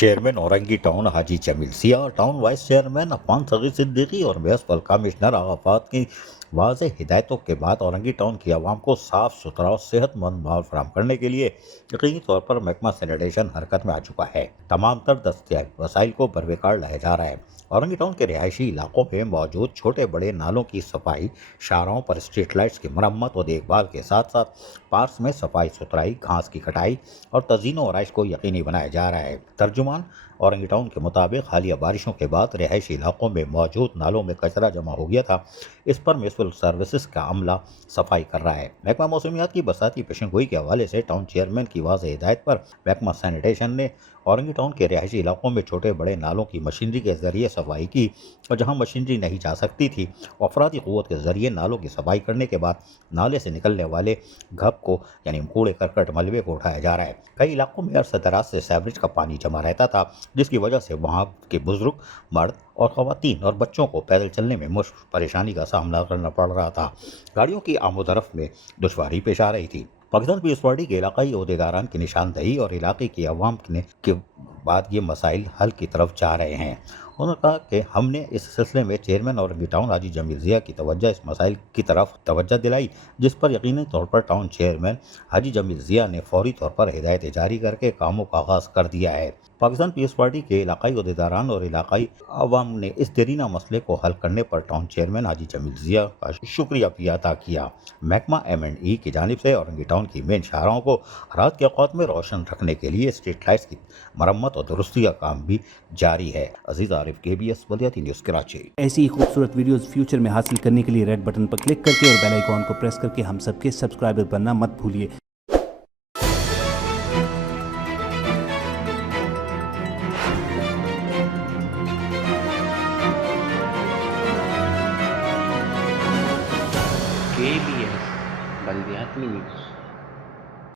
Chairman Orangi town Haji Jameel Siya और town vice chairman Afman Sagheer Siddiqui और municipal commissioner आगाफात की वाज़ेह हिदायतों के बाद औरंगी टाउन की आवाम को साफ सुथरा और सेहतमंद माहौल फराहम करने के लिए यकीनी तौर पर महकमा सैनिटेशन हरकत में आ चुका है। तमाम तर दस्तियाब वसाइल को बरवकार लाया जा रहा है। औरंगी टाउन के रिहायशी इलाकों में मौजूद छोटे बड़े नालों की सफाई, शाहराहों पर स्ट्रीट लाइट्स की मरम्मत और देखभाल के साथ साथ पार्क्स में सफाई सुथराई, घास की कटाई और तज़ीन व आराइश को यकीनी बनाया जा रहा है। तर्जुमान औरंगी टाउन के मुताबिक हालिया बारिशों के बाद रिहायशी इलाकों में मौजूद नालों में कचरा जमा हो गया था। इस पर म्यूनसिपल सर्विसेज का अमला सफाई कर रहा है। महकमा मौसमियात की बरसाती पेशेंगोई के हवाले से टाउन चेयरमैन की वाज़ेह हिदायत पर महकमा सैनिटेशन ने औरंगी टाउन के रिहायशी इलाकों में छोटे बड़े नालों की मशीनरी के जरिए सफाई की और जहां मशीनरी नहीं जा सकती थी, अफरादी क़ुव्वत के जरिए नालों की सफाई करने के बाद नाले से निकलने वाले घप को यानी कूड़े करकट मलबे को उठाया जा रहा है। कई इलाकों में अरसा दराज से सीवरेज का पानी जमा रहता था, जिसकी वजह से वहां के बुजुर्ग, मर्द और ख़वातीन और बच्चों को पैदल चलने में मुश्किल परेशानी का सामना करना पड़ रहा था। गाड़ियों की आमोदरफ्त में दुश्वारी पेश आ रही थी। पाकिस्तान पीपल्स पार्टी के इलाकाई अहदेदारान की निशानदही और इलाके की अवाम के बाद ये मसाइल हल की तरफ जा रहे हैं। उन्होंने कहा कि हमने इस सिलसिले में चेयरमैन औरंगी टाउन हाजी जमील जिया की तवज्जो इस मसाइल की तरफ तवज्जो दिलाई, जिस पर यकीनी तौर पर टाउन चेयरमैन हाजी जमील जिया ने फौरी तौर पर हिदायतें जारी करके कामों का आगाज़ कर दिया है। पाकिस्तान पीपल्स पार्टी के इलाकाई अहदेदारान और इलाकाई अवाम ने इस देरीना मसले को हल करने पर टाउन चेयरमैन हाजी जमील जिया का शुक्रिया भी अदा किया। महकमा M&E की जानिब से औरंगी टाउन की मेन शाहराहों को रात के औक़ात में रोशन रखने के लिए स्ट्रीट लाइट्स की मरम्मत और दुरुस्ती का काम भी जारी है। अजीज आरिफ, KBS बल्दियाती न्यूज़, कराची। ऐसी ही खूबसूरत वीडियोस फ्यूचर में हासिल करने के लिए रेड बटन पर क्लिक करके और बेल आइकॉन को प्रेस करके हम सबके सब्सक्राइबर बनना मत भूलिए। KBS बल्दियाती न्यूज़।